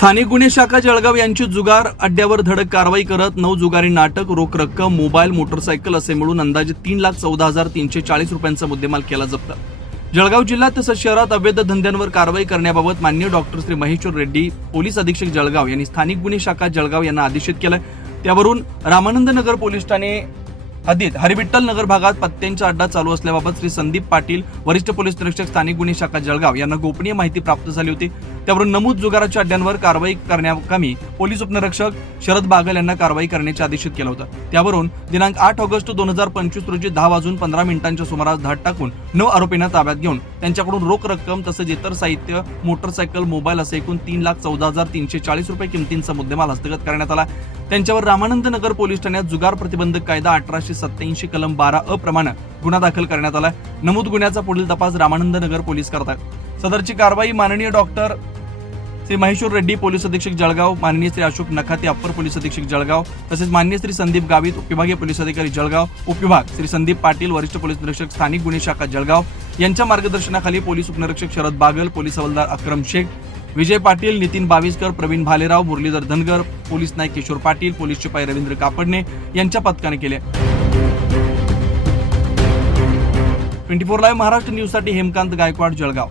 स्थानिक गुन्हे शाखा जळगाव यांची जुगार अड्ड्यावर धडक कारवाई करत नऊ जुगारी नाटक रोख रक्कम मोबाईल मोटरसायकल असे मिळून अंदाजे तीन लाख चौदा हजार तीनशे चाळीस रुपयांचा मुद्देमाल केला जप्त. जळगाव जिल्ह्यात तसंच शहरात अवैध धंद्यांवर कारवाई करण्याबाबत मान्य डॉक्टर श्री महेश्वर रेड्डी पोलीस अधीक्षक जळगाव यांनी स्थानिक गुन्हे शाखा जळगाव यांना आदेशित केलं त्यावरून रामानंद नगर पोलीस ठाणे हद्दीत हरिविठ्ठल नगर भागात पत्त्यांचा अड्डा चालू असल्याबाबत श्री संदीप पाटील वरिष्ठ पोलीस निरीक्षक स्थानिक गुन्हे शाखा जळगाव यांना गोपनीय माहिती प्राप्त झाली होती. त्यावरून नमूद जुगाराच्या अड्ड्यांवर कारवाई करण्याकामी पोलीस उपनिरीक्षक शरद बागल यांना कारवाई करण्याचे आदेशित केलं होतं. त्यावरून दिनांक आठ ऑगस्ट दोन हजार पंचवीस रोजी दहा वाजून पंधरा मिनिटांच्या सुमारास धाड टाकून नऊ आरोपींना ताब्यात घेऊन त्यांच्याकडून रोख रक्कम तसंच इतर साहित्य मोटरसायकल मोबाईल असे एकूण तीन लाख चौदा हजार तीनशे चाळीस रुपये किमतींचा मुद्देमाल हस्तगत करण्यात आला. त्यांच्यावर रामानंद नगर पोलीस ठाण्यात जुगार प्रतिबंधक कायदा अठराशे सत्याऐंशी कलम बारा अ प्रमाणे गुन्हा दाखल करण्यात आला. नमूद गुन्ह्याचा पुढील तपास रामानंद नगर पोलीस करतात. सदरची कारवाई माननीय डॉक्टर श्री महेश्वर रेड्डी पोलीस अधीक्षक जळगाव माननीय श्री अशोक नखाते अप्पर पोलीस अधीक्षक जळगाव तसेच माननीय श्री संदीप गावित उपविभागीय पोलीस अधिकारी जळगाव उपविभाग श्री संदीप पाटील वरिष्ठ पोलीस निरीक्षक स्थानिक गुन्हे शाखा जळगाव यांच्या मार्गदर्शनाखाली पोलीस उपनिरीक्षक शरद बागल पोलीस हवालदार अक्रम शेख विजय पाटील नितीन बावीसकर प्रवीण भालेराव मुरलीधर धनगर पोलीस नाईक किशोर पाटील पोलीस शिपाई रवींद्र कापडणे यांच्या पथकाने केले. ट्वेंटी फोर लाईव्ह महाराष्ट्र न्यूजसाठी हेमकांत गायकवाड जळगाव.